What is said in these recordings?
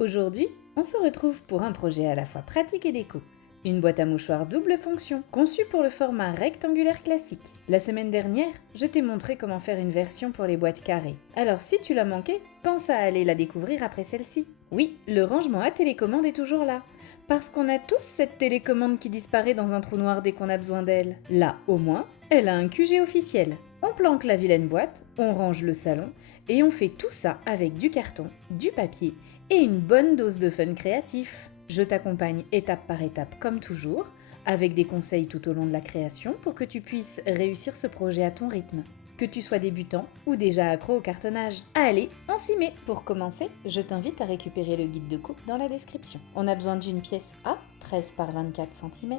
Aujourd'hui, on se retrouve pour un projet à la fois pratique et déco. Une boîte à mouchoirs double fonction, conçue pour le format rectangulaire classique. La semaine dernière, je t'ai montré comment faire une version pour les boîtes carrées. Alors si tu l'as manqué, pense à aller la découvrir après celle-ci. Oui, le rangement à télécommande est toujours là. Parce qu'on a tous cette télécommande qui disparaît dans un trou noir dès qu'on a besoin d'elle. Là, au moins, elle a un QG officiel. On planque la vilaine boîte, on range le salon, et on fait tout ça avec du carton, du papier et une bonne dose de fun créatif. Je t'accompagne étape par étape comme toujours, avec des conseils tout au long de la création pour que tu puisses réussir ce projet à ton rythme. Que tu sois débutant ou déjà accro au cartonnage. Allez, on s'y met. Pour commencer, je t'invite à récupérer le guide de coupe dans la description. On a besoin d'une pièce A, 13 par 24 cm,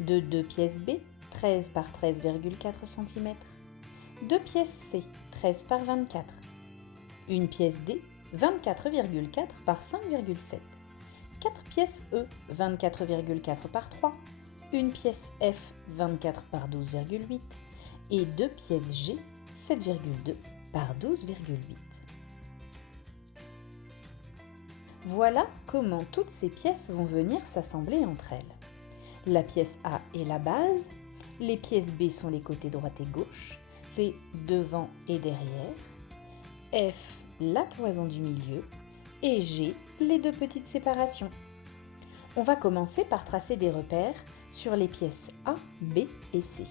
de deux pièces B, 13 par 13,4 cm, deux pièces C, 13 par 24, une pièce D, 24,4 par 5,7, 4 pièces E, 24,4 par 3, une pièce F, 24 par 12,8 et 2 pièces G, 7,2 par 12,8. Voilà comment toutes ces pièces vont venir s'assembler entre elles. La pièce A est la base, les pièces B sont les côtés droite et gauche, C devant et derrière, F la cloison du milieu et G les deux petites séparations. On va commencer par tracer des repères sur les pièces A, B et C.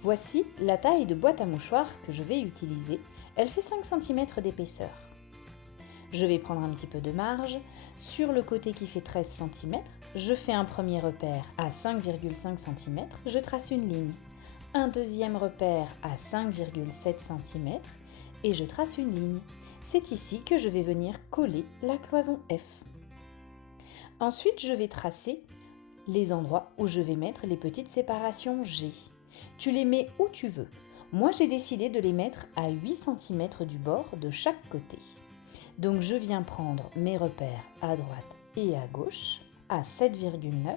Voici la taille de boîte à mouchoirs que je vais utiliser. Elle fait 5 cm d'épaisseur. Je vais prendre un petit peu de marge. Sur le côté qui fait 13 cm, je fais un premier repère à 5,5 cm, je trace une ligne. Un deuxième repère à 5,7 cm et je trace une ligne. C'est ici que je vais venir coller la cloison F. Ensuite, je vais tracer les endroits où je vais mettre les petites séparations G. Tu les mets où tu veux. Moi, j'ai décidé de les mettre à 8 cm du bord de chaque côté. Donc, je viens prendre mes repères à droite et à gauche à 7,9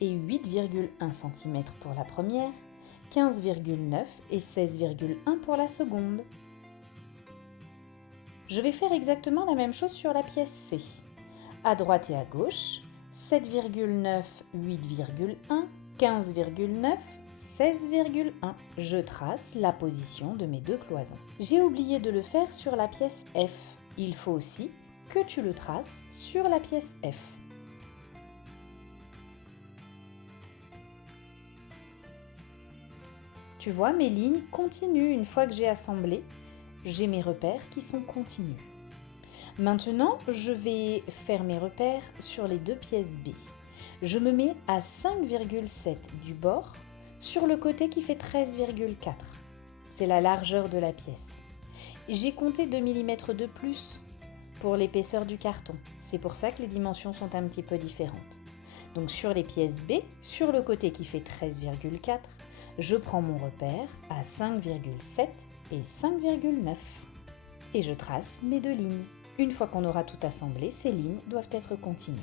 et 8,1 cm pour la première, 15,9 et 16,1 pour la seconde. Je vais faire exactement la même chose sur la pièce C. À droite et à gauche, 7,9, 8,1, 15,9, 16,1. Je trace la position de mes deux cloisons. J'ai oublié de le faire sur la pièce F. Il faut aussi que tu le traces sur la pièce F. Tu vois, mes lignes continuent une fois que j'ai assemblé. J'ai mes repères qui sont continus. Maintenant, je vais faire mes repères sur les deux pièces B. Je me mets à 5,7 du bord sur le côté qui fait 13,4. C'est la largeur de la pièce. J'ai compté 2 mm de plus pour l'épaisseur du carton. C'est pour ça que les dimensions sont un petit peu différentes. Donc sur les pièces B, sur le côté qui fait 13,4, je prends mon repère à 5,7 et 5,9 et je trace mes deux lignes. Une fois qu'on aura tout assemblé, ces lignes doivent être continues.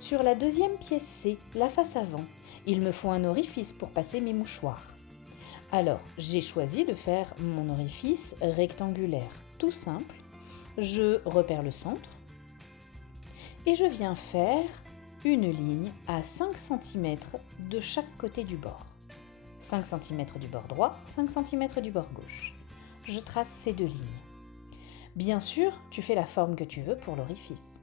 Sur la deuxième pièce C, la face avant, il me faut un orifice pour passer mes mouchoirs. Alors, j'ai choisi de faire mon orifice rectangulaire, tout simple. Je repère le centre et je viens faire une ligne à 5 cm de chaque côté du bord. 5 cm du bord droit, 5 cm du bord gauche. Je trace ces deux lignes. Bien sûr, tu fais la forme que tu veux pour l'orifice.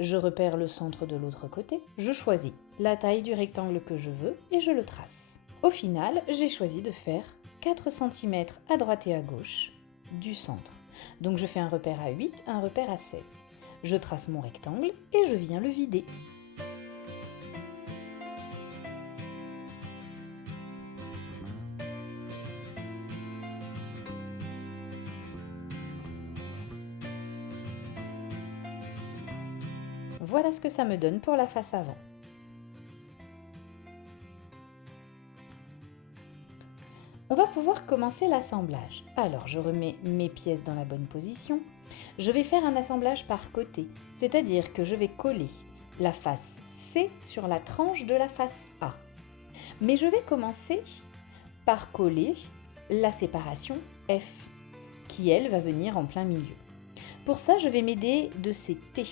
Je repère le centre de l'autre côté, je choisis la taille du rectangle que je veux et je le trace. Au final, j'ai choisi de faire 4 cm à droite et à gauche du centre. Donc je fais un repère à 8, un repère à 16. Je trace mon rectangle et je viens le vider. Voilà ce que ça me donne pour la face avant. On va pouvoir commencer l'assemblage. Alors je remets mes pièces dans la bonne position. Je vais faire un assemblage par côté, c'est-à-dire que je vais coller la face C sur la tranche de la face A. Mais je vais commencer par coller la séparation F, qui elle va venir en plein milieu. Pour ça, je vais m'aider de ces T,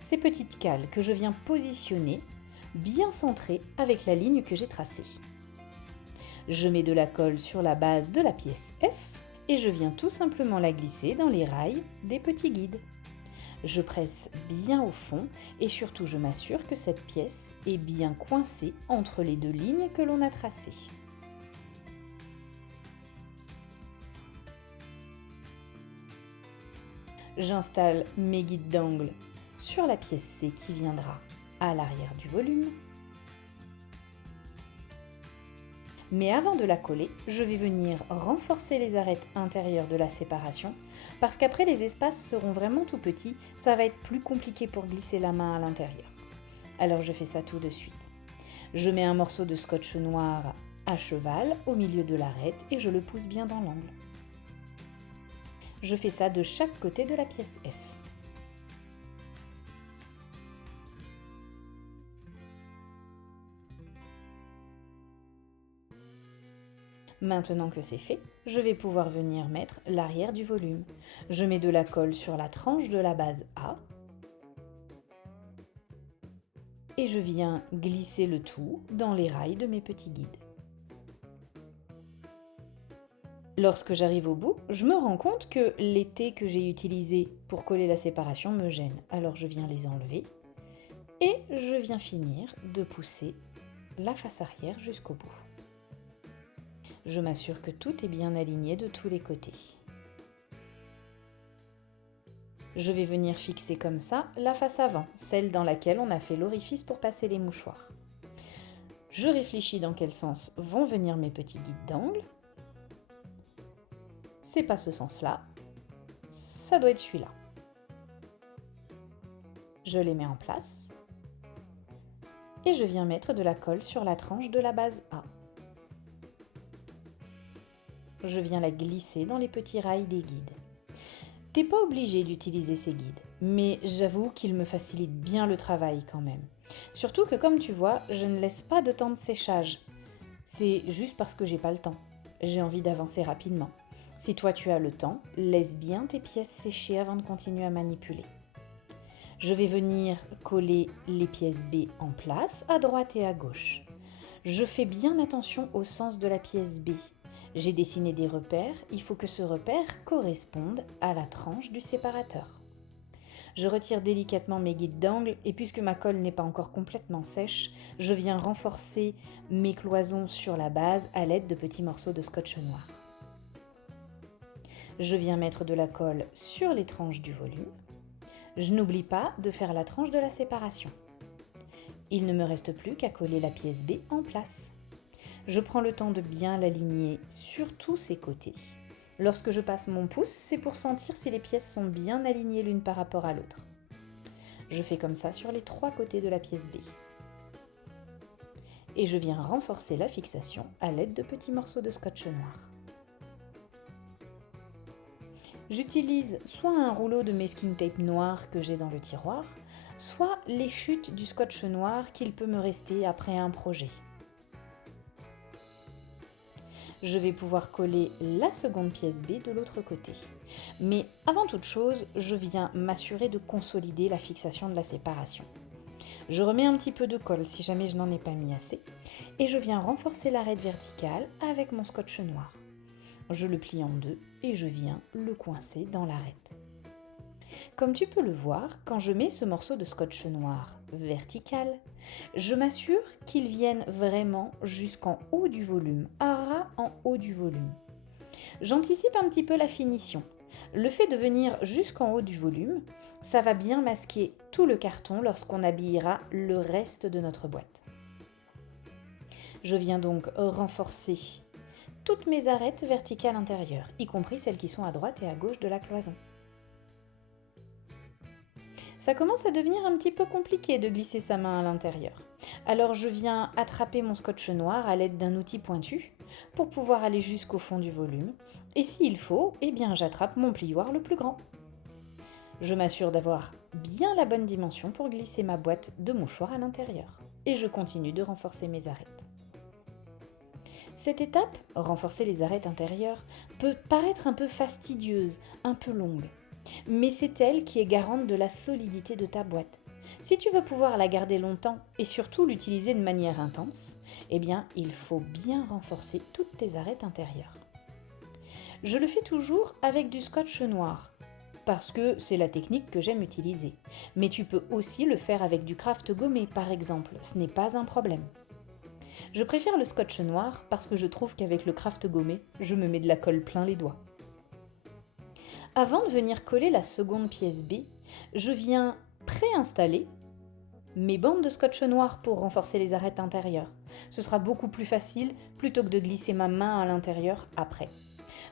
ces petites cales que je viens positionner bien centrées avec la ligne que j'ai tracée. Je mets de la colle sur la base de la pièce F et je viens tout simplement la glisser dans les rails des petits guides. Je presse bien au fond et surtout je m'assure que cette pièce est bien coincée entre les deux lignes que l'on a tracées. J'installe mes guides d'angle sur la pièce C qui viendra à l'arrière du volume. Mais avant de la coller, je vais venir renforcer les arêtes intérieures de la séparation parce qu'après les espaces seront vraiment tout petits, ça va être plus compliqué pour glisser la main à l'intérieur. Alors je fais ça tout de suite. Je mets un morceau de scotch noir à cheval au milieu de l'arête et je le pousse bien dans l'angle. Je fais ça de chaque côté de la pièce F. Maintenant que c'est fait, je vais pouvoir venir mettre l'arrière du volume. Je mets de la colle sur la tranche de la base A et je viens glisser le tout dans les rails de mes petits guides. Lorsque j'arrive au bout, je me rends compte que les T que j'ai utilisés pour coller la séparation me gênent. Alors je viens les enlever et je viens finir de pousser la face arrière jusqu'au bout. Je m'assure que tout est bien aligné de tous les côtés. Je vais venir fixer comme ça la face avant, celle dans laquelle on a fait l'orifice pour passer les mouchoirs. Je réfléchis dans quel sens vont venir mes petits guides d'angle. C'est pas ce sens-là, ça doit être celui-là. Je les mets en place et je viens mettre de la colle sur la tranche de la base A. Je viens la glisser dans les petits rails des guides. T'es pas obligé d'utiliser ces guides, mais j'avoue qu'ils me facilitent bien le travail quand même. Surtout que comme tu vois, je ne laisse pas de temps de séchage. C'est juste parce que j'ai pas le temps. J'ai envie d'avancer rapidement. Si toi tu as le temps, laisse bien tes pièces sécher avant de continuer à manipuler. Je vais venir coller les pièces B en place, à droite et à gauche. Je fais bien attention au sens de la pièce B. J'ai dessiné des repères, il faut que ce repère corresponde à la tranche du séparateur. Je retire délicatement mes guides d'angle et puisque ma colle n'est pas encore complètement sèche, je viens renforcer mes cloisons sur la base à l'aide de petits morceaux de scotch noir. Je viens mettre de la colle sur les tranches du volume. Je n'oublie pas de faire la tranche de la séparation. Il ne me reste plus qu'à coller la pièce B en place. Je prends le temps de bien l'aligner sur tous ses côtés. Lorsque je passe mon pouce, c'est pour sentir si les pièces sont bien alignées l'une par rapport à l'autre. Je fais comme ça sur les 3 côtés de la pièce B. Et je viens renforcer la fixation à l'aide de petits morceaux de scotch noir. J'utilise soit un rouleau de masking tape noir que j'ai dans le tiroir, soit les chutes du scotch noir qu'il peut me rester après un projet. Je vais pouvoir coller la seconde pièce B de l'autre côté. Mais avant toute chose, je viens m'assurer de consolider la fixation de la séparation. Je remets un petit peu de colle si jamais je n'en ai pas mis assez et je viens renforcer l'arête verticale avec mon scotch noir. Je le plie en deux et je viens le coincer dans l'arête. Comme tu peux le voir, quand je mets ce morceau de scotch noir vertical, je m'assure qu'il vienne vraiment jusqu'en haut du volume, à ras en haut du volume. J'anticipe un petit peu la finition. Le fait de venir jusqu'en haut du volume, ça va bien masquer tout le carton lorsqu'on habillera le reste de notre boîte. Je viens donc renforcer toutes mes arêtes verticales intérieures, y compris celles qui sont à droite et à gauche de la cloison. Ça commence à devenir un petit peu compliqué de glisser sa main à l'intérieur. Alors je viens attraper mon scotch noir à l'aide d'un outil pointu pour pouvoir aller jusqu'au fond du volume. Et s'il faut, eh bien j'attrape mon plioir le plus grand. Je m'assure d'avoir bien la bonne dimension pour glisser ma boîte de mouchoirs à l'intérieur. Et je continue de renforcer mes arêtes. Cette étape, renforcer les arêtes intérieures, peut paraître un peu fastidieuse, un peu longue. Mais c'est elle qui est garante de la solidité de ta boîte. Si tu veux pouvoir la garder longtemps et surtout l'utiliser de manière intense, eh bien, il faut bien renforcer toutes tes arêtes intérieures. Je le fais toujours avec du scotch noir, parce que c'est la technique que j'aime utiliser. Mais tu peux aussi le faire avec du craft gommé, par exemple, ce n'est pas un problème. Je préfère le scotch noir parce que je trouve qu'avec le craft gommé, je me mets de la colle plein les doigts. Avant de venir coller la seconde pièce B, je viens préinstaller mes bandes de scotch noir pour renforcer les arêtes intérieures. Ce sera beaucoup plus facile plutôt que de glisser ma main à l'intérieur après.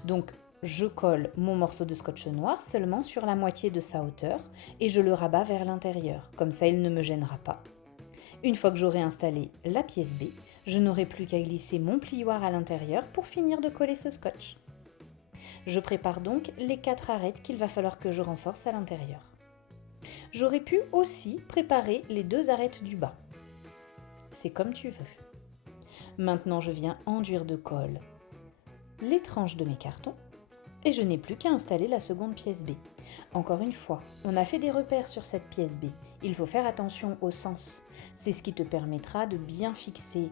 Donc, je colle mon morceau de scotch noir seulement sur la moitié de sa hauteur et je le rabats vers l'intérieur, comme ça il ne me gênera pas. Une fois que j'aurai installé la pièce B, je n'aurai plus qu'à glisser mon plioir à l'intérieur pour finir de coller ce scotch. Je prépare donc les 4 arêtes qu'il va falloir que je renforce à l'intérieur. J'aurais pu aussi préparer les 2 arêtes du bas. C'est comme tu veux. Maintenant, je viens enduire de colle les tranches de mes cartons et je n'ai plus qu'à installer la seconde pièce B. Encore une fois, on a fait des repères sur cette pièce B. Il faut faire attention au sens. C'est ce qui te permettra de bien fixer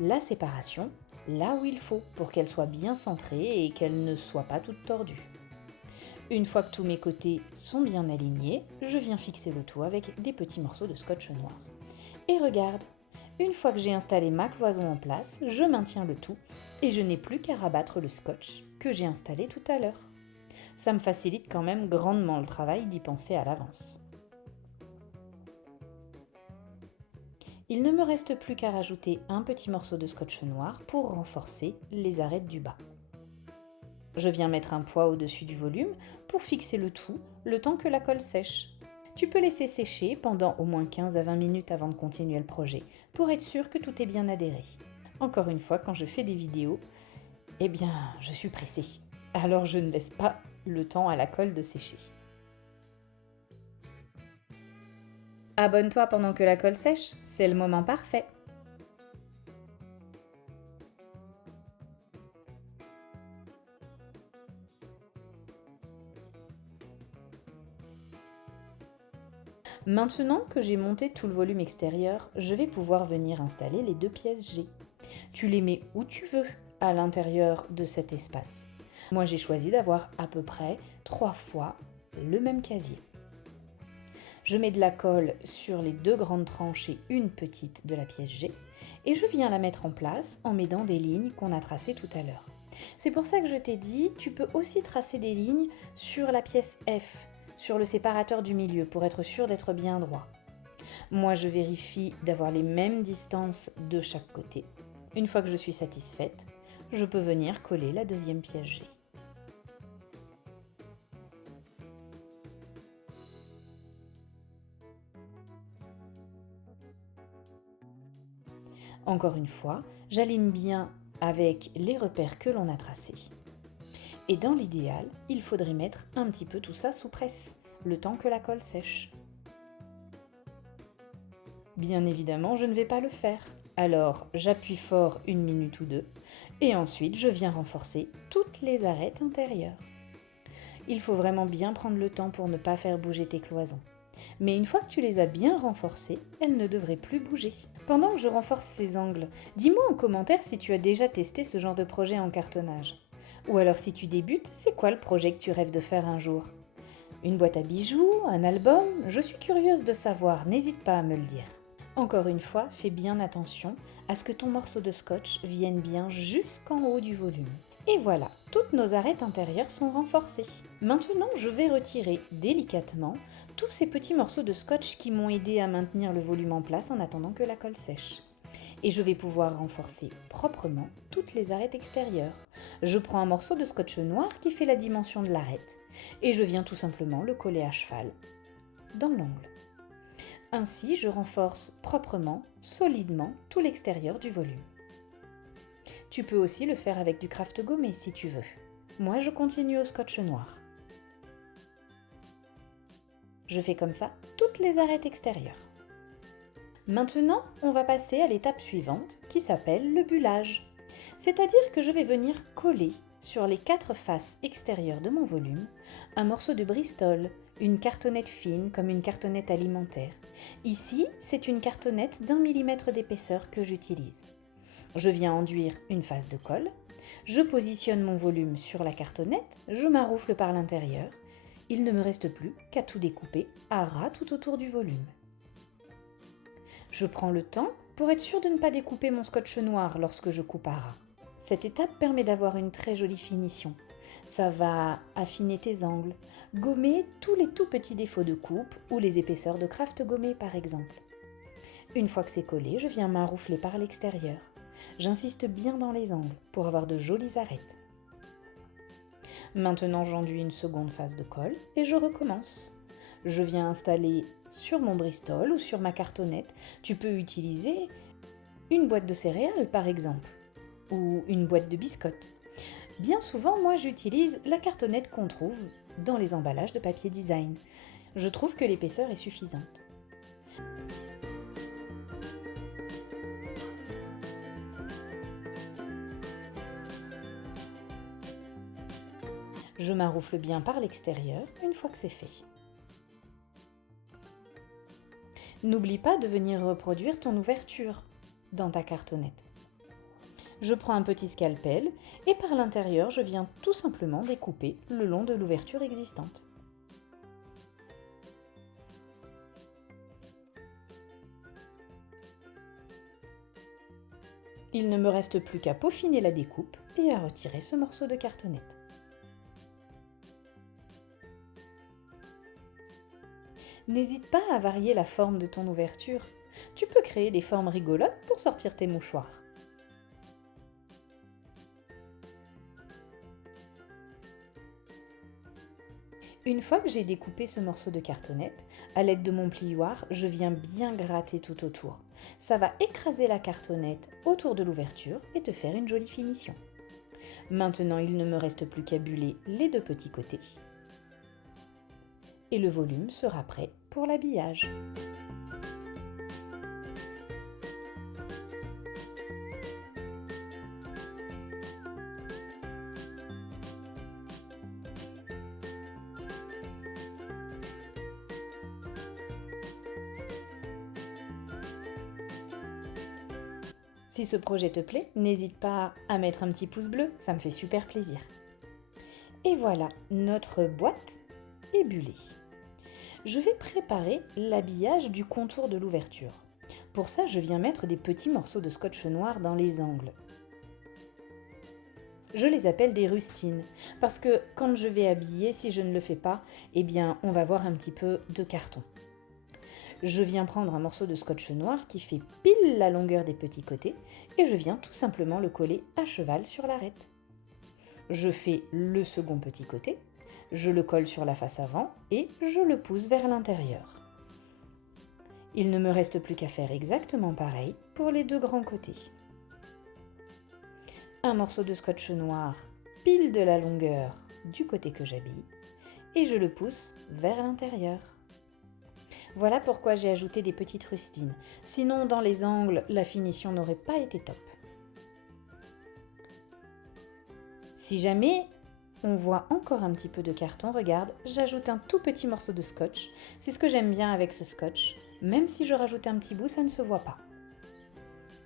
la séparation là où il faut pour qu'elle soit bien centrée et qu'elle ne soit pas toute tordue. Une fois que tous mes côtés sont bien alignés, je viens fixer le tout avec des petits morceaux de scotch noir. Et regarde, une fois que j'ai installé ma cloison en place, je maintiens le tout et je n'ai plus qu'à rabattre le scotch que j'ai installé tout à l'heure. Ça me facilite quand même grandement le travail d'y penser à l'avance. Il ne me reste plus qu'à rajouter un petit morceau de scotch noir pour renforcer les arêtes du bas. Je viens mettre un poids au-dessus du volume pour fixer le tout le temps que la colle sèche. Tu peux laisser sécher pendant au moins 15 à 20 minutes avant de continuer le projet pour être sûr que tout est bien adhéré. Encore une fois, quand je fais des vidéos, eh bien, je suis pressée. Alors je ne laisse pas le temps à la colle de sécher. Abonne-toi pendant que la colle sèche, c'est le moment parfait. Maintenant que j'ai monté tout le volume extérieur, je vais pouvoir venir installer les 2 pièces G. Tu les mets où tu veux à l'intérieur de cet espace. Moi, j'ai choisi d'avoir à peu près 3 fois le même casier. Je mets de la colle sur les 2 grandes tranches et une petite de la pièce G et je viens la mettre en place en m'aidant des lignes qu'on a tracées tout à l'heure. C'est pour ça que je t'ai dit, tu peux aussi tracer des lignes sur la pièce F, sur le séparateur du milieu pour être sûr d'être bien droit. Moi, je vérifie d'avoir les mêmes distances de chaque côté. Une fois que je suis satisfaite, je peux venir coller la deuxième pièce G. Encore une fois, j'aligne bien avec les repères que l'on a tracés. Et dans l'idéal, il faudrait mettre un petit peu tout ça sous presse, le temps que la colle sèche. Bien évidemment, je ne vais pas le faire. Alors, j'appuie fort 1 minute ou 2, et ensuite je viens renforcer toutes les arêtes intérieures. Il faut vraiment bien prendre le temps pour ne pas faire bouger tes cloisons. Mais une fois que tu les as bien renforcées, elles ne devraient plus bouger. Pendant que je renforce ces angles, dis-moi en commentaire si tu as déjà testé ce genre de projet en cartonnage. Ou alors si tu débutes, c'est quoi le projet que tu rêves de faire un jour? Une boîte à bijoux? Un album? Je suis curieuse de savoir, n'hésite pas à me le dire. Encore une fois, fais bien attention à ce que ton morceau de scotch vienne bien jusqu'en haut du volume. Et voilà, toutes nos arêtes intérieures sont renforcées. Maintenant, je vais retirer délicatement tous ces petits morceaux de scotch qui m'ont aidé à maintenir le volume en place en attendant que la colle sèche. Et je vais pouvoir renforcer proprement toutes les arêtes extérieures. Je prends un morceau de scotch noir qui fait la dimension de l'arête et je viens tout simplement le coller à cheval dans l'angle. Ainsi, je renforce proprement, solidement tout l'extérieur du volume. Tu peux aussi le faire avec du craft gommé si tu veux. Moi, je continue au scotch noir. Je fais comme ça toutes les arêtes extérieures. Maintenant, on va passer à l'étape suivante qui s'appelle le bullage. C'est-à-dire que je vais venir coller sur les 4 faces extérieures de mon volume un morceau de Bristol, une cartonnette fine comme une cartonnette alimentaire. Ici, c'est une cartonnette d'1 mm d'épaisseur que j'utilise. Je viens enduire une face de colle, je positionne mon volume sur la cartonnette, je maroufle par l'intérieur. Il ne me reste plus qu'à tout découper à ras tout autour du volume. Je prends le temps pour être sûr de ne pas découper mon scotch noir lorsque je coupe à ras. Cette étape permet d'avoir une très jolie finition. Ça va affiner tes angles, gommer tous les tout petits défauts de coupe ou les épaisseurs de craft gommé par exemple. Une fois que c'est collé, je viens maroufler par l'extérieur. J'insiste bien dans les angles pour avoir de jolies arêtes. Maintenant, j'enduis une seconde phase de colle et je recommence. Je viens installer sur mon Bristol ou sur ma cartonnette. Tu peux utiliser une boîte de céréales par exemple, ou une boîte de biscottes. Bien souvent, moi j'utilise la cartonnette qu'on trouve dans les emballages de papier design. Je trouve que l'épaisseur est suffisante. Je maroufle bien par l'extérieur une fois que c'est fait. N'oublie pas de venir reproduire ton ouverture dans ta cartonnette. Je prends un petit scalpel et par l'intérieur, je viens tout simplement découper le long de l'ouverture existante. Il ne me reste plus qu'à peaufiner la découpe et à retirer ce morceau de cartonnette. N'hésite pas à varier la forme de ton ouverture. Tu peux créer des formes rigolotes pour sortir tes mouchoirs. Une fois que j'ai découpé ce morceau de cartonnette, à l'aide de mon plioir, je viens bien gratter tout autour. Ça va écraser la cartonnette autour de l'ouverture et te faire une jolie finition. Maintenant, il ne me reste plus qu'à buller les 2 petits côtés. Et le volume sera prêt pour l'habillage. Si ce projet te plaît, n'hésite pas à mettre un petit pouce bleu, ça me fait super plaisir. Et voilà, notre boîte est bullée. Je vais préparer l'habillage du contour de l'ouverture. Pour ça, je viens mettre des petits morceaux de scotch noir dans les angles. Je les appelle des rustines, parce que quand je vais habiller, si je ne le fais pas, eh bien, on va voir un petit peu de carton. Je viens prendre un morceau de scotch noir qui fait pile la longueur des petits côtés et je viens tout simplement le coller à cheval sur l'arête. Je fais le second petit côté, je le colle sur la face avant et je le pousse vers l'intérieur. Il ne me reste plus qu'à faire exactement pareil pour les 2 grands côtés. Un morceau de scotch noir pile de la longueur du côté que j'habille et je le pousse vers l'intérieur. Voilà pourquoi j'ai ajouté des petites rustines. Sinon, dans les angles, la finition n'aurait pas été top. Si jamais on voit encore un petit peu de carton, regarde, j'ajoute un tout petit morceau de scotch. C'est ce que j'aime bien avec ce scotch. Même si je rajoute un petit bout, ça ne se voit pas.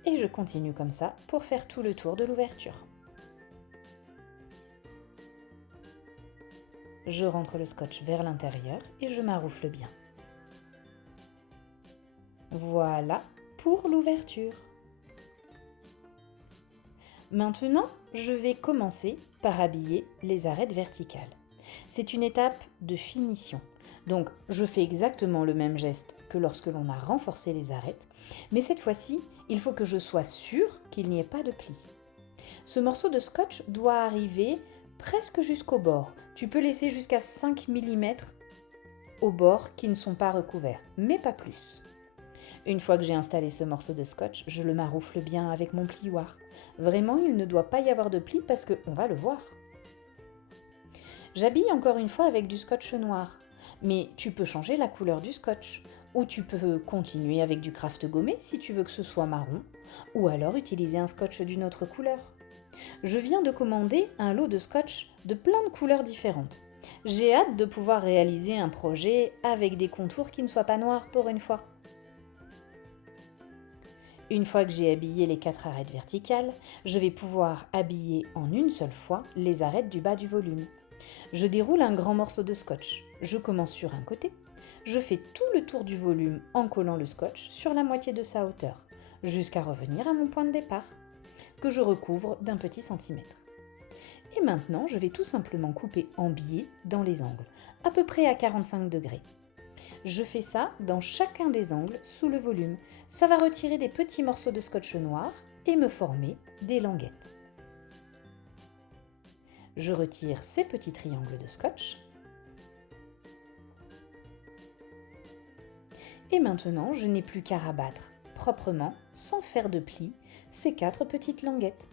Et je continue comme ça pour faire tout le tour de l'ouverture. Je rentre le scotch vers l'intérieur et je maroufle bien. Voilà pour l'ouverture. Maintenant, je vais commencer par habiller les arêtes verticales. C'est une étape de finition. Donc, je fais exactement le même geste que lorsque l'on a renforcé les arêtes, mais cette fois-ci, il faut que je sois sûre qu'il n'y ait pas de pli. Ce morceau de scotch doit arriver presque jusqu'au bord. Tu peux laisser jusqu'à 5 mm au bord qui ne sont pas recouverts, mais pas plus. Une fois que j'ai installé ce morceau de scotch, je le maroufle bien avec mon plioir. Vraiment, il ne doit pas y avoir de pli parce qu'on va le voir. J'habille encore une fois avec du scotch noir, mais tu peux changer la couleur du scotch. Ou tu peux continuer avec du craft gommé si tu veux que ce soit marron, ou alors utiliser un scotch d'une autre couleur. Je viens de commander un lot de scotch de plein de couleurs différentes. J'ai hâte de pouvoir réaliser un projet avec des contours qui ne soient pas noirs pour une fois. Une fois que j'ai habillé les 4 arêtes verticales, je vais pouvoir habiller en une seule fois les arêtes du bas du volume. Je déroule un grand morceau de scotch. Je commence sur un côté. Je fais tout le tour du volume en collant le scotch sur la moitié de sa hauteur, jusqu'à revenir à mon point de départ, que je recouvre d'un petit centimètre. Et maintenant, je vais tout simplement couper en biais dans les angles, à peu près à 45 degrés. Je fais ça dans chacun des angles sous le volume. Ça va retirer des petits morceaux de scotch noir et me former des languettes. Je retire ces petits triangles de scotch. Et maintenant, je n'ai plus qu'à rabattre proprement, sans faire de plis, ces 4 petites languettes.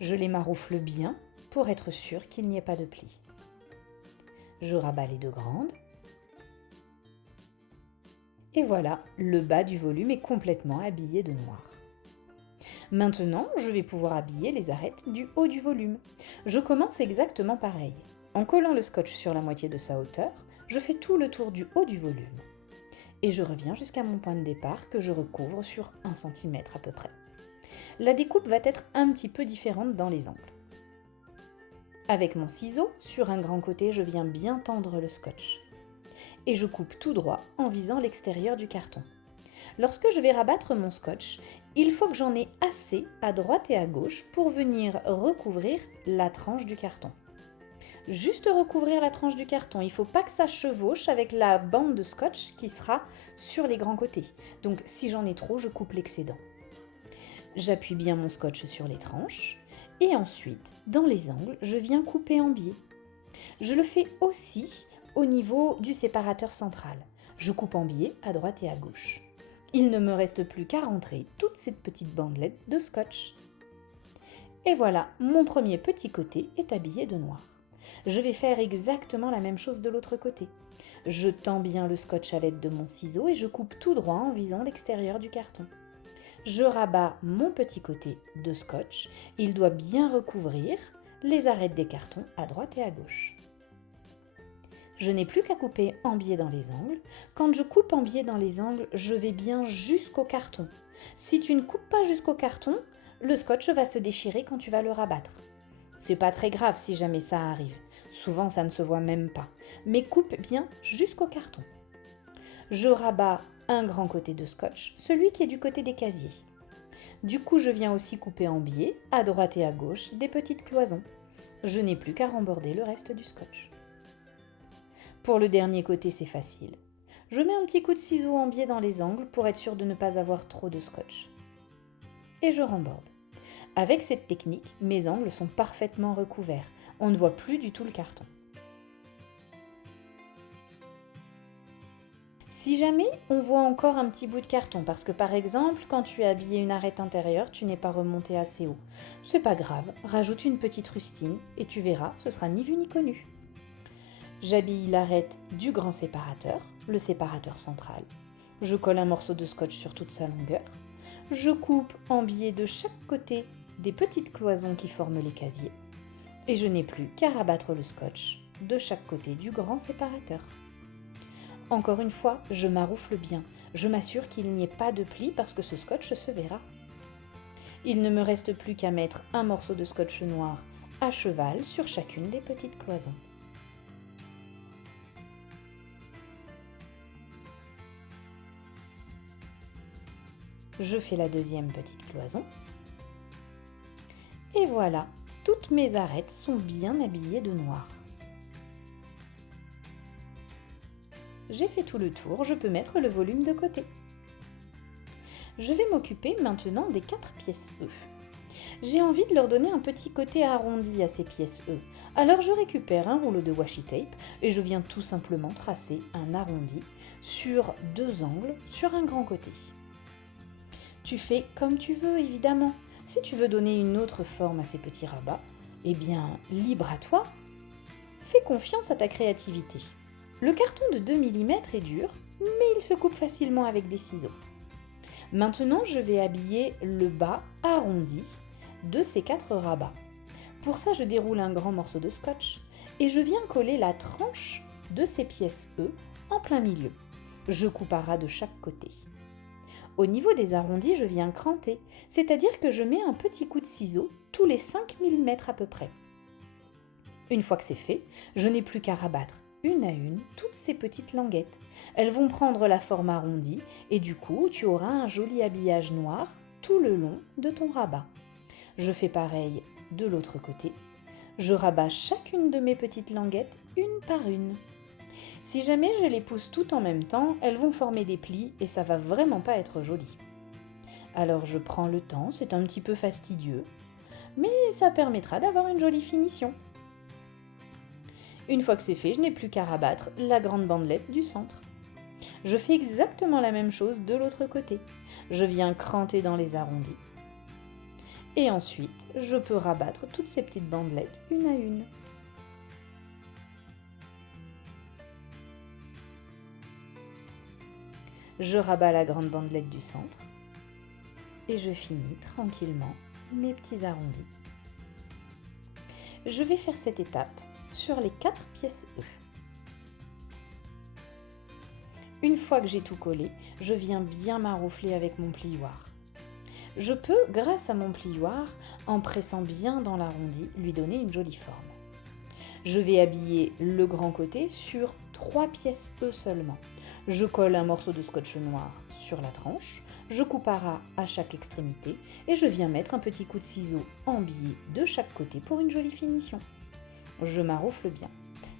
Je les maroufle bien pour être sûr qu'il n'y ait pas de plis. Je rabats les 2 grandes. Et voilà, le bas du volume est complètement habillé de noir. Maintenant, je vais pouvoir habiller les arêtes du haut du volume. Je commence exactement pareil. En collant le scotch sur la moitié de sa hauteur, je fais tout le tour du haut du volume. Et je reviens jusqu'à mon point de départ que je recouvre sur 1 cm à peu près. La découpe va être un petit peu différente dans les angles. Avec mon ciseau, sur un grand côté, je viens bien tendre le scotch. Et je coupe tout droit en visant l'extérieur du carton. Lorsque je vais rabattre mon scotch, il faut que j'en ai assez à droite et à gauche pour venir recouvrir la tranche du carton. Juste recouvrir la tranche du carton, il ne faut pas que ça chevauche avec la bande de scotch qui sera sur les grands côtés. Donc si j'en ai trop, je coupe l'excédent. J'appuie bien mon scotch sur les tranches et ensuite, dans les angles, je viens couper en biais. Je le fais aussi au niveau du séparateur central. Je coupe en biais à droite et à gauche. Il ne me reste plus qu'à rentrer toutes ces petites bandelettes de scotch. Et voilà, mon premier petit côté est habillé de noir. Je vais faire exactement la même chose de l'autre côté. Je tends bien le scotch à l'aide de mon ciseau et je coupe tout droit en visant l'extérieur du carton. Je rabats mon petit côté de scotch. Il doit bien recouvrir les arêtes des cartons à droite et à gauche. Je n'ai plus qu'à couper en biais dans les angles. Quand je coupe en biais dans les angles, je vais bien jusqu'au carton. Si tu ne coupes pas jusqu'au carton, le scotch va se déchirer quand tu vas le rabattre. C'est pas très grave si jamais ça arrive. Souvent, ça ne se voit même pas. Mais coupe bien jusqu'au carton. Je rabats un grand côté de scotch, celui qui est du côté des casiers. Du coup, je viens aussi couper en biais, à droite et à gauche, des petites cloisons. Je n'ai plus qu'à remborder le reste du scotch. Pour le dernier côté, c'est facile. Je mets un petit coup de ciseau en biais dans les angles pour être sûr de ne pas avoir trop de scotch. Et je remborde. Avec cette technique, mes angles sont parfaitement recouverts. On ne voit plus du tout le carton. Si jamais on voit encore un petit bout de carton, parce que par exemple, quand tu as habillé une arête intérieure, tu n'es pas remonté assez haut, c'est pas grave, rajoute une petite rustine et tu verras, ce sera ni vu ni connu. J'habille l'arête du grand séparateur, le séparateur central. Je colle un morceau de scotch sur toute sa longueur. Je coupe en biais de chaque côté des petites cloisons qui forment les casiers. Et je n'ai plus qu'à rabattre le scotch de chaque côté du grand séparateur. Encore une fois, je maroufle bien. Je m'assure qu'il n'y ait pas de pli parce que ce scotch se verra. Il ne me reste plus qu'à mettre un morceau de scotch noir à cheval sur chacune des petites cloisons. Je fais la deuxième petite cloison. Et voilà, toutes mes arêtes sont bien habillées de noir. J'ai fait tout le tour, je peux mettre le volume de côté. Je vais m'occuper maintenant des 4 pièces E. J'ai envie de leur donner un petit côté arrondi à ces pièces E. Alors je récupère un rouleau de washi tape et je viens tout simplement tracer un arrondi sur 2 angles sur un grand côté. Tu fais comme tu veux évidemment. Si tu veux donner une autre forme à ces petits rabats, eh bien libre à toi. Fais confiance à ta créativité. Le carton de 2 mm est dur, mais il se coupe facilement avec des ciseaux. Maintenant, je vais habiller le bas arrondi de ces 4 rabats. Pour ça, je déroule un grand morceau de scotch et je viens coller la tranche de ces pièces E en plein milieu. Je coupe à ras de chaque côté. Au niveau des arrondis, je viens cranter, c'est-à-dire que je mets un petit coup de ciseau tous les 5 mm à peu près. Une fois que c'est fait, je n'ai plus qu'à rabattre une à une toutes ces petites languettes. Elles vont prendre la forme arrondie et du coup, tu auras un joli habillage noir tout le long de ton rabat. Je fais pareil de l'autre côté. Je rabats chacune de mes petites languettes une par une. Si jamais je les pousse toutes en même temps, elles vont former des plis et ça va vraiment pas être joli. Alors je prends le temps, c'est un petit peu fastidieux, mais ça permettra d'avoir une jolie finition. Une fois que c'est fait, je n'ai plus qu'à rabattre la grande bandelette du centre. Je fais exactement la même chose de l'autre côté. Je viens cranter dans les arrondis. Et ensuite, je peux rabattre toutes ces petites bandelettes une à une. Je rabats la grande bandelette du centre et je finis tranquillement mes petits arrondis. Je vais faire cette étape sur les 4 pièces E. Une fois que j'ai tout collé, je viens bien maroufler avec mon plioir. Je peux, grâce à mon plioir, en pressant bien dans l'arrondi, lui donner une jolie forme. Je vais habiller le grand côté sur 3 pièces E seulement. Je colle un morceau de scotch noir sur la tranche, je coupe à ras à chaque extrémité et je viens mettre un petit coup de ciseau en biais de chaque côté pour une jolie finition. Je maroufle bien.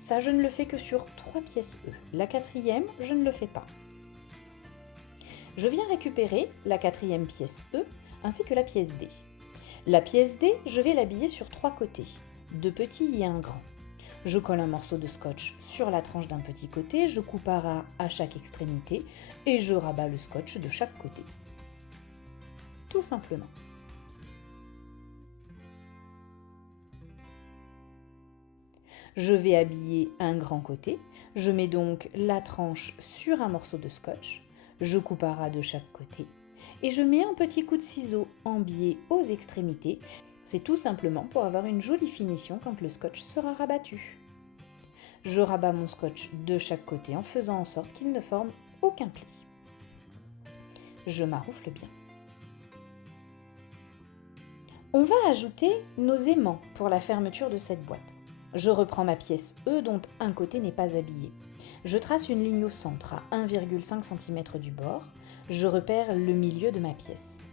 Ça, je ne le fais que sur 3 pièces E. La 4e, je ne le fais pas. Je viens récupérer la 4e pièce E ainsi que la pièce D. La pièce D, je vais l'habiller sur 3 côtés, 2 petits et un grand. Je colle un morceau de scotch sur la tranche d'un petit côté, je coupe à ras à chaque extrémité et je rabats le scotch de chaque côté. Tout simplement. Je vais habiller un grand côté, je mets donc la tranche sur un morceau de scotch, je coupe à ras de chaque côté et je mets un petit coup de ciseau en biais aux extrémités. C'est tout simplement pour avoir une jolie finition quand le scotch sera rabattu. Je rabats mon scotch de chaque côté en faisant en sorte qu'il ne forme aucun pli. Je maroufle bien. On va ajouter nos aimants pour la fermeture de cette boîte. Je reprends ma pièce E dont un côté n'est pas habillé. Je trace une ligne au centre à 1,5 cm du bord. Je repère le milieu de ma pièce.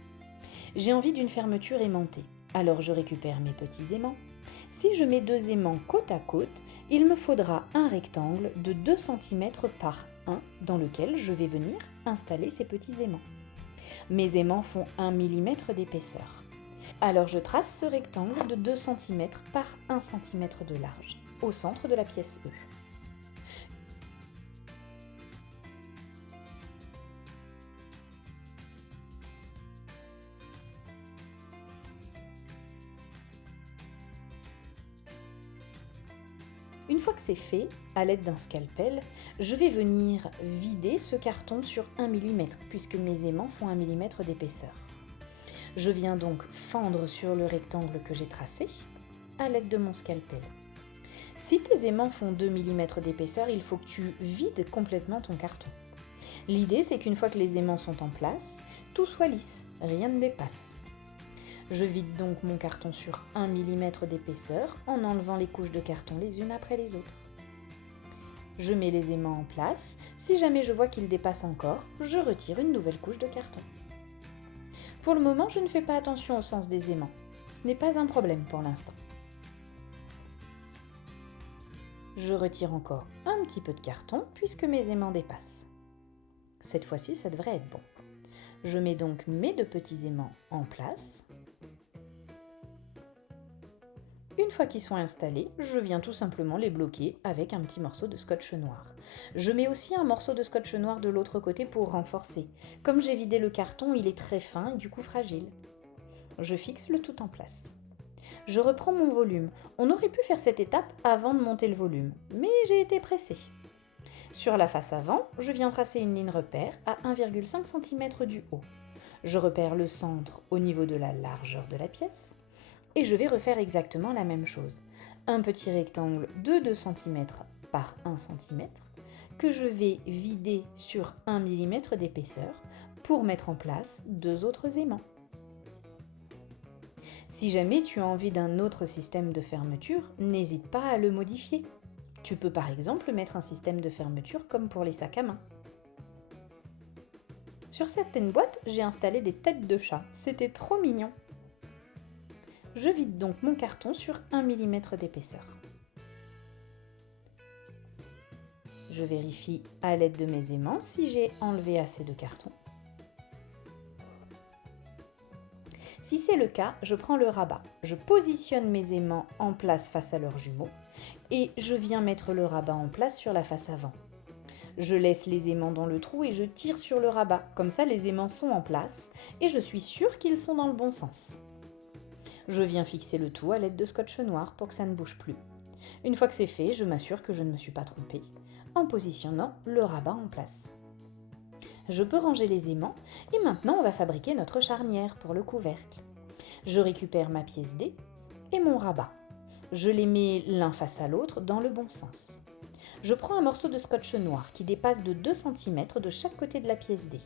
J'ai envie d'une fermeture aimantée. Alors je récupère mes petits aimants. Si je mets 2 aimants côte à côte, il me faudra un rectangle de 2 cm par 1 dans lequel je vais venir installer ces petits aimants. Mes aimants font 1 mm d'épaisseur. Alors je trace ce rectangle de 2 cm par 1 cm de large au centre de la pièce E. Une fois que c'est fait, à l'aide d'un scalpel, je vais venir vider ce carton sur 1 mm puisque mes aimants font 1 mm d'épaisseur. Je viens donc fendre sur le rectangle que j'ai tracé à l'aide de mon scalpel. Si tes aimants font 2 mm d'épaisseur, il faut que tu vides complètement ton carton. L'idée, c'est qu'une fois que les aimants sont en place, tout soit lisse, rien ne dépasse. Je vide donc mon carton sur 1 mm d'épaisseur en enlevant les couches de carton les unes après les autres. Je mets les aimants en place. Si jamais je vois qu'ils dépassent encore, je retire une nouvelle couche de carton. Pour le moment, je ne fais pas attention au sens des aimants. Ce n'est pas un problème pour l'instant. Je retire encore un petit peu de carton puisque mes aimants dépassent. Cette fois-ci, ça devrait être bon. Je mets donc mes 2 petits aimants en place. Une fois qu'ils sont installés, je viens tout simplement les bloquer avec un petit morceau de scotch noir. Je mets aussi un morceau de scotch noir de l'autre côté pour renforcer. Comme j'ai vidé le carton, il est très fin et du coup fragile. Je fixe le tout en place. Je reprends mon volume. On aurait pu faire cette étape avant de monter le volume, mais j'ai été pressée. Sur la face avant, je viens tracer une ligne repère à 1,5 cm du haut. Je repère le centre au niveau de la largeur de la pièce. Et je vais refaire exactement la même chose. Un petit rectangle de 2 cm par 1 cm que je vais vider sur 1 mm d'épaisseur pour mettre en place 2 autres aimants. Si jamais tu as envie d'un autre système de fermeture, n'hésite pas à le modifier. Tu peux par exemple mettre un système de fermeture comme pour les sacs à main. Sur certaines boîtes, j'ai installé des têtes de chat, c'était trop mignon. Je vide donc mon carton sur 1 mm d'épaisseur. Je vérifie à l'aide de mes aimants si j'ai enlevé assez de carton. Si c'est le cas, je prends le rabat. Je positionne mes aimants en place face à leurs jumeaux et je viens mettre le rabat en place sur la face avant. Je laisse les aimants dans le trou et je tire sur le rabat. Comme ça, les aimants sont en place et je suis sûre qu'ils sont dans le bon sens. Je viens fixer le tout à l'aide de scotch noir pour que ça ne bouge plus. Une fois que c'est fait, je m'assure que je ne me suis pas trompée en positionnant le rabat en place. Je peux ranger les aimants et maintenant on va fabriquer notre charnière pour le couvercle. Je récupère ma pièce D et mon rabat. Je les mets l'un face à l'autre dans le bon sens. Je prends un morceau de scotch noir qui dépasse de 2 cm de chaque côté de la pièce D.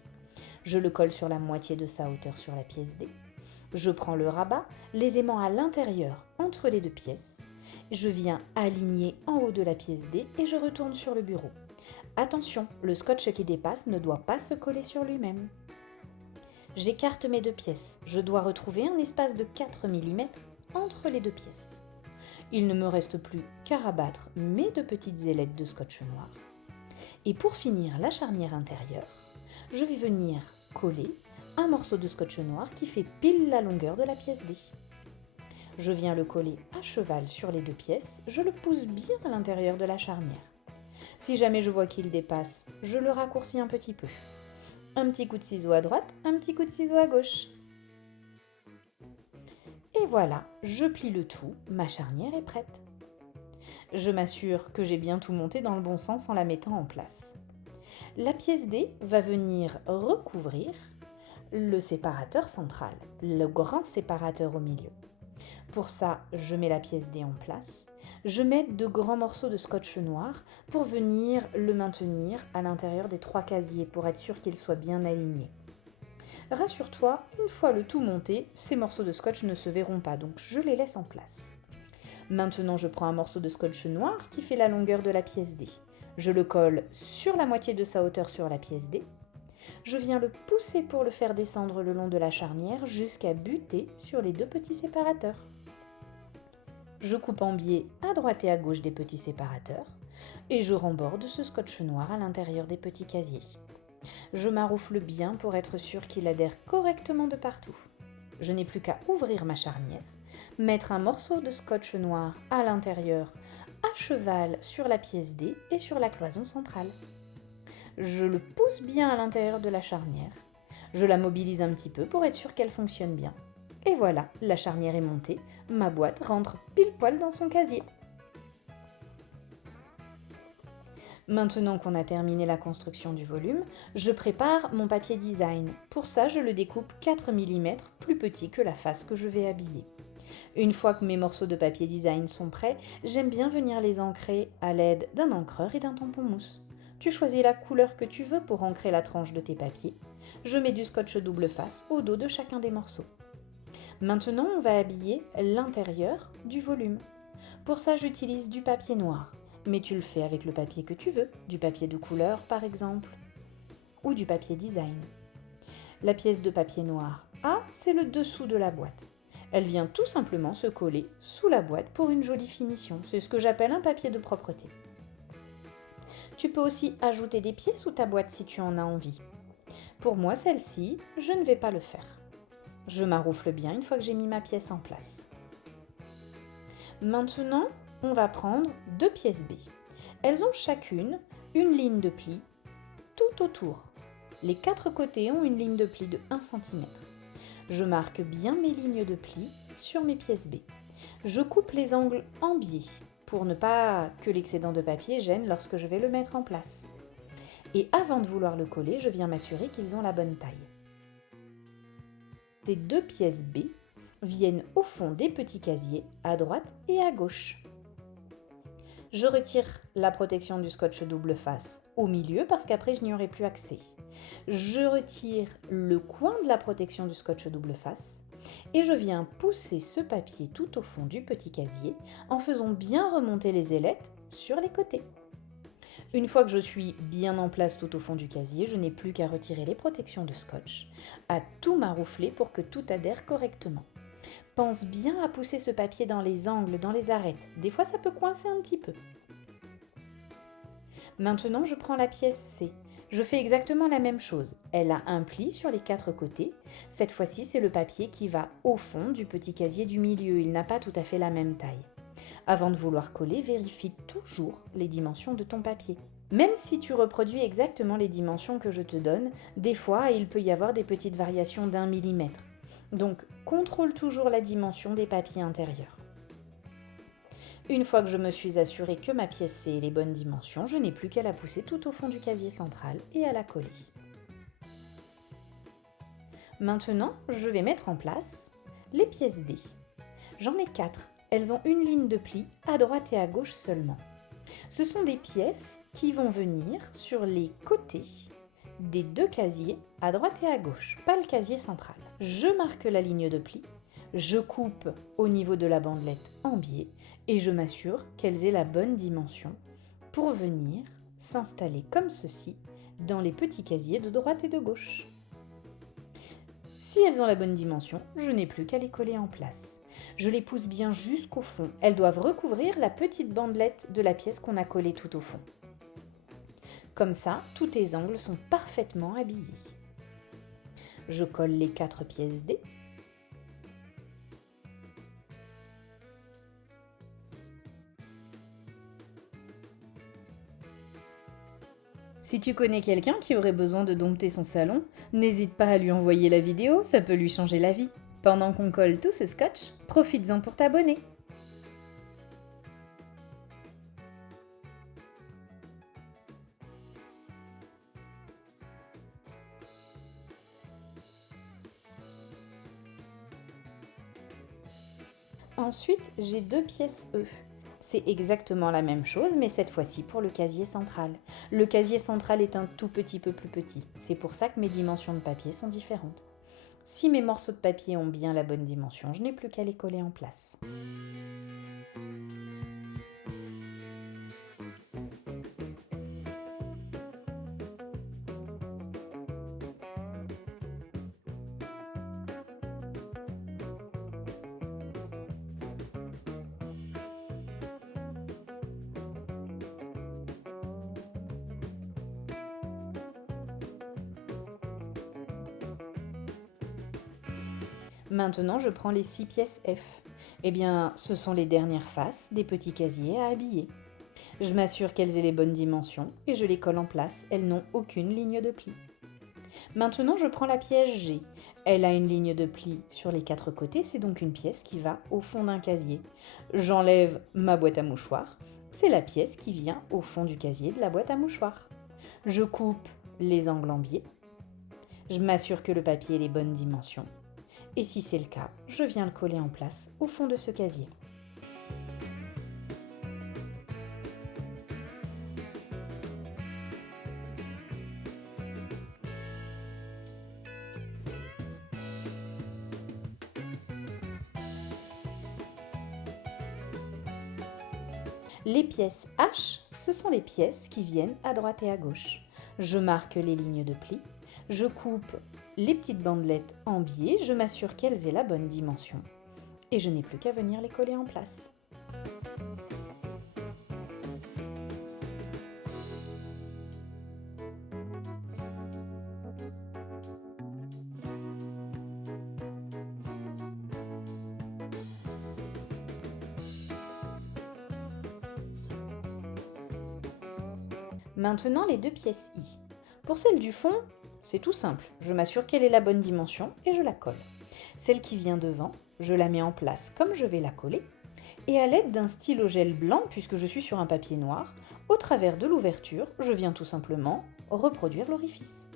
Je le colle sur la moitié de sa hauteur sur la pièce D. Je prends le rabat, les aimants à l'intérieur entre les deux pièces. Je viens aligner en haut de la pièce D et je retourne sur le bureau. Attention, le scotch qui dépasse ne doit pas se coller sur lui-même. J'écarte mes deux pièces. Je dois retrouver un espace de 4 mm entre les deux pièces. Il ne me reste plus qu'à rabattre mes deux petites ailettes de scotch noir. Et pour finir la charnière intérieure, je vais venir coller un morceau de scotch noir qui fait pile la longueur de la pièce D. Je viens le coller à cheval sur les deux pièces, je le pousse bien à l'intérieur de la charnière. Si jamais je vois qu'il dépasse, je le raccourcis un petit peu. Un petit coup de ciseau à droite, un petit coup de ciseau à gauche. Et voilà, je plie le tout, ma charnière est prête. Je m'assure que j'ai bien tout monté dans le bon sens en la mettant en place. La pièce D va venir recouvrir le séparateur central, le grand séparateur au milieu. Pour ça, je mets la pièce D en place. Je mets de grands morceaux de scotch noir pour venir le maintenir à l'intérieur des 3 casiers pour être sûr qu'il soit bien aligné. Rassure-toi, une fois le tout monté, ces morceaux de scotch ne se verront pas, donc je les laisse en place. Maintenant, je prends un morceau de scotch noir qui fait la longueur de la pièce D. Je le colle sur la moitié de sa hauteur sur la pièce D. Je viens le pousser pour le faire descendre le long de la charnière jusqu'à buter sur les deux petits séparateurs. Je coupe en biais à droite et à gauche des petits séparateurs et je remborde ce scotch noir à l'intérieur des petits casiers. Je maroufle bien pour être sûr qu'il adhère correctement de partout. Je n'ai plus qu'à ouvrir ma charnière, mettre un morceau de scotch noir à l'intérieur, à cheval sur la pièce D et sur la cloison centrale. Je le pousse bien à l'intérieur de la charnière. Je la mobilise un petit peu pour être sûr qu'elle fonctionne bien. Et voilà, la charnière est montée, ma boîte rentre pile poil dans son casier. Maintenant qu'on a terminé la construction du volume, je prépare mon papier design. Pour ça, je le découpe 4 mm plus petit que la face que je vais habiller. Une fois que mes morceaux de papier design sont prêts, j'aime bien venir les ancrer à l'aide d'un encreur et d'un tampon mousse. Tu choisis la couleur que tu veux pour ancrer la tranche de tes papiers. Je mets du scotch double face au dos de chacun des morceaux. Maintenant, on va habiller l'intérieur du volume. Pour ça, j'utilise du papier noir, mais tu le fais avec le papier que tu veux, du papier de couleur par exemple, ou du papier design. La pièce de papier noir A, c'est le dessous de la boîte. Elle vient tout simplement se coller sous la boîte pour une jolie finition. C'est ce que j'appelle un papier de propreté. Tu peux aussi ajouter des pieds sous ta boîte si tu en as envie. Pour moi, celle-ci, je ne vais pas le faire. Je maroufle bien une fois que j'ai mis ma pièce en place. Maintenant, on va prendre 2 pièces B. Elles ont chacune une ligne de pli tout autour. Les 4 côtés ont une ligne de pli de 1 cm. Je marque bien mes lignes de pli sur mes pièces B. Je coupe les angles en biais pour ne pas que l'excédent de papier gêne lorsque je vais le mettre en place. Et avant de vouloir le coller, je viens m'assurer qu'ils ont la bonne taille. Ces 2 pièces B viennent au fond des petits casiers à droite et à gauche. Je retire la protection du scotch double face au milieu parce qu'après je n'y aurai plus accès. Je retire le coin de la protection du scotch double face et je viens pousser ce papier tout au fond du petit casier en faisant bien remonter les ailettes sur les côtés. Une fois que je suis bien en place tout au fond du casier, je n'ai plus qu'à retirer les protections de scotch, à tout maroufler pour que tout adhère correctement. Pense bien à pousser ce papier dans les angles, dans les arêtes. Des fois, ça peut coincer un petit peu. Maintenant, je prends la pièce C. Je fais exactement la même chose. Elle a un pli sur les 4 côtés. Cette fois-ci, c'est le papier qui va au fond du petit casier du milieu. Il n'a pas tout à fait la même taille. Avant de vouloir coller, vérifie toujours les dimensions de ton papier. Même si tu reproduis exactement les dimensions que je te donne, des fois, il peut y avoir des petites variations d'1 millimètre. Donc, contrôle toujours la dimension des papiers intérieurs. Une fois que je me suis assurée que ma pièce C est les bonnes dimensions, je n'ai plus qu'à la pousser tout au fond du casier central et à la coller. Maintenant, je vais mettre en place les pièces D. J'en ai 4. Elles ont une ligne de pli à droite et à gauche seulement. Ce sont des pièces qui vont venir sur les côtés des 2 casiers à droite et à gauche, pas le casier central. Je marque la ligne de pli, je coupe au niveau de la bandelette en biais et je m'assure qu'elles aient la bonne dimension pour venir s'installer comme ceci dans les petits casiers de droite et de gauche. Si elles ont la bonne dimension, je n'ai plus qu'à les coller en place. Je les pousse bien jusqu'au fond. Elles doivent recouvrir la petite bandelette de la pièce qu'on a collée tout au fond. Comme ça, tous tes angles sont parfaitement habillés. Je colle les 4 pièces D. Si tu connais quelqu'un qui aurait besoin de dompter son salon, n'hésite pas à lui envoyer la vidéo, ça peut lui changer la vie. Pendant qu'on colle tout ce scotch, profites-en pour t'abonner. Ensuite, j'ai 2 pièces E. C'est exactement la même chose, mais cette fois-ci pour le casier central. Le casier central est un tout petit peu plus petit. C'est pour ça que mes dimensions de papier sont différentes. Si mes morceaux de papier ont bien la bonne dimension, je n'ai plus qu'à les coller en place. Maintenant, je prends les 6 pièces F. Eh bien, ce sont les dernières faces des petits casiers à habiller. Je m'assure qu'elles aient les bonnes dimensions et je les colle en place. Elles n'ont aucune ligne de pli. Maintenant, je prends la pièce G. Elle a une ligne de pli sur les 4 côtés, c'est donc une pièce qui va au fond d'un casier. J'enlève ma boîte à mouchoirs. C'est la pièce qui vient au fond du casier de la boîte à mouchoirs. Je coupe les angles en biais. Je m'assure que le papier ait les bonnes dimensions. Et si c'est le cas, je viens le coller en place au fond de ce casier. Les pièces H, ce sont les pièces qui viennent à droite et à gauche. Je marque les lignes de pli, je coupe les petites bandelettes en biais, je m'assure qu'elles aient la bonne dimension et je n'ai plus qu'à venir les coller en place. Maintenant les 2 pièces I. Pour celle du fond, c'est tout simple. Je m'assure qu'elle ait la bonne dimension et je la colle. Celle qui vient devant, je la mets en place comme je vais la coller. Et à l'aide d'un stylo gel blanc, puisque je suis sur un papier noir, au travers de l'ouverture, je viens tout simplement reproduire l'orifice.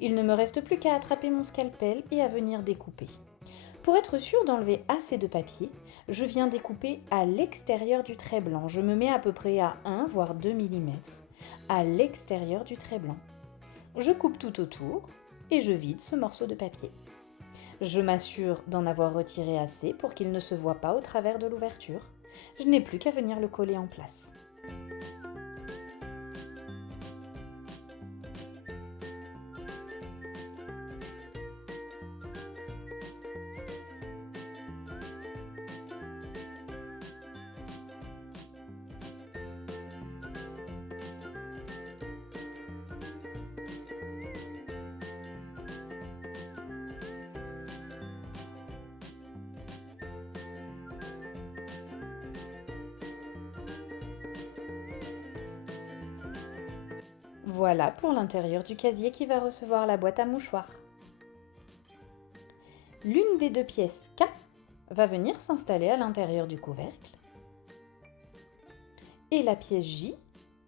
Il ne me reste plus qu'à attraper mon scalpel et à venir découper. Pour être sûr d'enlever assez de papier, je viens découper à l'extérieur du trait blanc. Je me mets à peu près à 1 voire 2 mm à l'extérieur du trait blanc. Je coupe tout autour et je vide ce morceau de papier. Je m'assure d'en avoir retiré assez pour qu'il ne se voit pas au travers de l'ouverture. Je n'ai plus qu'à venir le coller en place. Voilà pour l'intérieur du casier qui va recevoir la boîte à mouchoirs. L'une des deux pièces K va venir s'installer à l'intérieur du couvercle. Et la pièce J,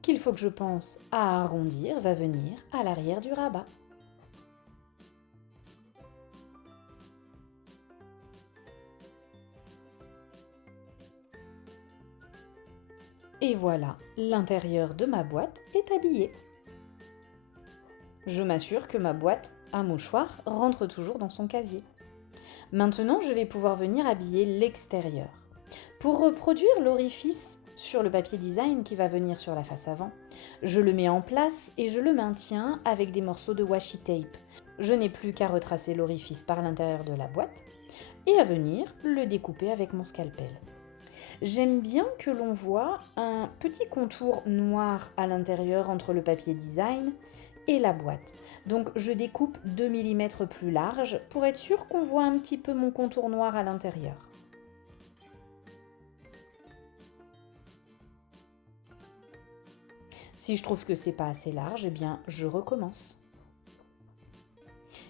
qu'il faut que je pense à arrondir, va venir à l'arrière du rabat. Et voilà, l'intérieur de ma boîte est habillé. Je m'assure que ma boîte à mouchoirs rentre toujours dans son casier. Maintenant, je vais pouvoir venir habiller l'extérieur. Pour reproduire l'orifice sur le papier design qui va venir sur la face avant, je le mets en place et je le maintiens avec des morceaux de washi tape. Je n'ai plus qu'à retracer l'orifice par l'intérieur de la boîte et à venir le découper avec mon scalpel. J'aime bien que l'on voit un petit contour noir à l'intérieur entre le papier design et la boîte. Donc je découpe 2 mm plus large pour être sûr qu'on voit un petit peu mon contour noir à l'intérieur. Si je trouve que c'est pas assez large, eh bien je recommence.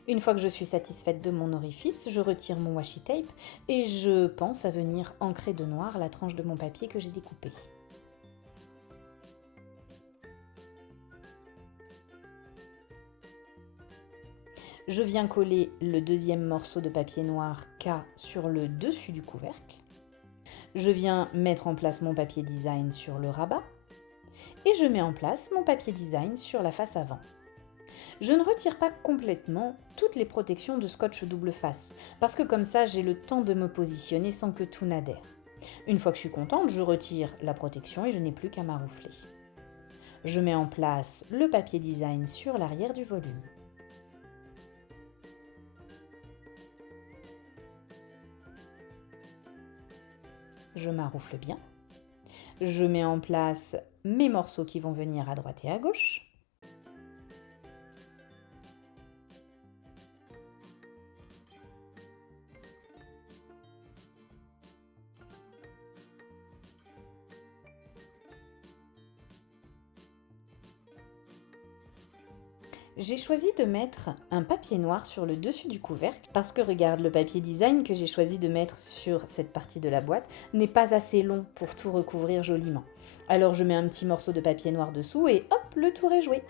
Une fois que je suis satisfaite de mon orifice, je retire mon washi tape et je pense à venir ancrer de noir la tranche de mon papier que j'ai découpé. Je viens coller le deuxième morceau de papier noir K sur le dessus du couvercle. Je viens mettre en place mon papier design sur le rabat et je mets en place mon papier design sur la face avant. Je ne retire pas complètement toutes les protections de scotch double face parce que comme ça j'ai le temps de me positionner sans que tout n'adhère. Une fois que je suis contente, je retire la protection et je n'ai plus qu'à maroufler. Je mets en place le papier design sur l'arrière du volume. Je maroufle bien. Je mets en place mes morceaux qui vont venir à droite et à gauche. J'ai choisi de mettre un papier noir sur le dessus du couvercle parce que regarde, le papier design que j'ai choisi de mettre sur cette partie de la boîte n'est pas assez long pour tout recouvrir joliment. Alors je mets un petit morceau de papier noir dessous et hop, le tour est joué.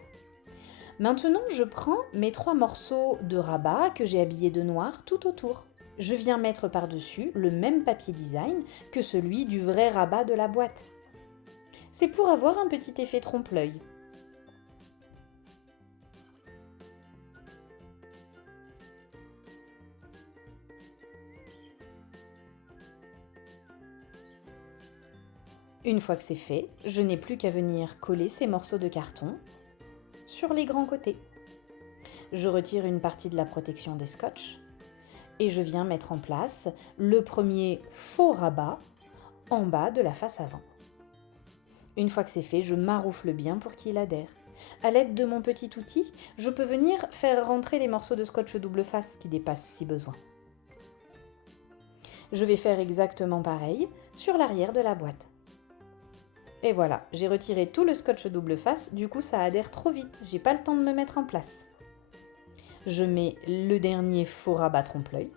Maintenant, je prends mes 3 morceaux de rabat que j'ai habillés de noir tout autour. Je viens mettre par-dessus le même papier design que celui du vrai rabat de la boîte. C'est pour avoir un petit effet trompe-l'œil. Une fois que c'est fait, je n'ai plus qu'à venir coller ces morceaux de carton sur les grands côtés. Je retire une partie de la protection des scotch et je viens mettre en place le premier faux rabat en bas de la face avant. Une fois que c'est fait, je maroufle bien pour qu'il adhère. À l'aide de mon petit outil, je peux venir faire rentrer les morceaux de scotch double face qui dépassent si besoin. Je vais faire exactement pareil sur l'arrière de la boîte. Et voilà, j'ai retiré tout le scotch double face, du coup ça adhère trop vite, j'ai pas le temps de me mettre en place. Je mets le dernier faux rabat trompe-l'œil.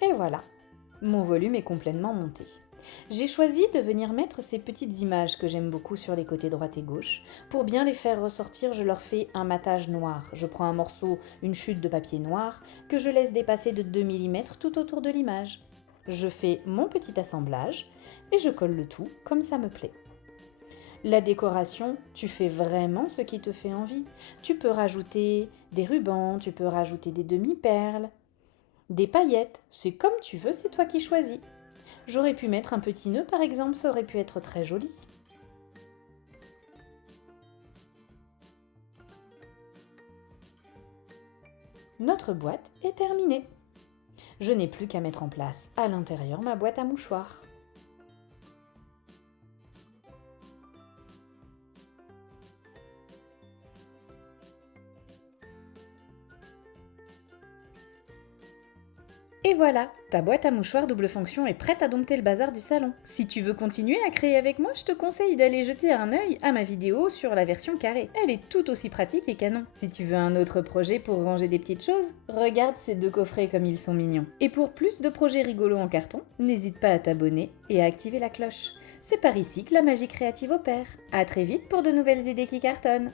Et voilà, mon volume est complètement monté. J'ai choisi de venir mettre ces petites images que j'aime beaucoup sur les côtés droite et gauche. Pour bien les faire ressortir, je leur fais un matage noir. Je prends un morceau, une chute de papier noir, que je laisse dépasser de 2 mm tout autour de l'image. Je fais mon petit assemblage et je colle le tout comme ça me plaît. La décoration, tu fais vraiment ce qui te fait envie. Tu peux rajouter des rubans, tu peux rajouter des demi-perles, des paillettes, c'est comme tu veux, c'est toi qui choisis. J'aurais pu mettre un petit nœud par exemple, ça aurait pu être très joli. Notre boîte est terminée. Je n'ai plus qu'à mettre en place à l'intérieur ma boîte à mouchoirs. Et voilà, ta boîte à mouchoirs double fonction est prête à dompter le bazar du salon. Si tu veux continuer à créer avec moi, je te conseille d'aller jeter un œil à ma vidéo sur la version carrée. Elle est tout aussi pratique et canon. Si tu veux un autre projet pour ranger des petites choses, regarde ces 2 coffrets comme ils sont mignons. Et pour plus de projets rigolos en carton, n'hésite pas à t'abonner et à activer la cloche. C'est par ici que la magie créative opère. À très vite pour de nouvelles idées qui cartonnent.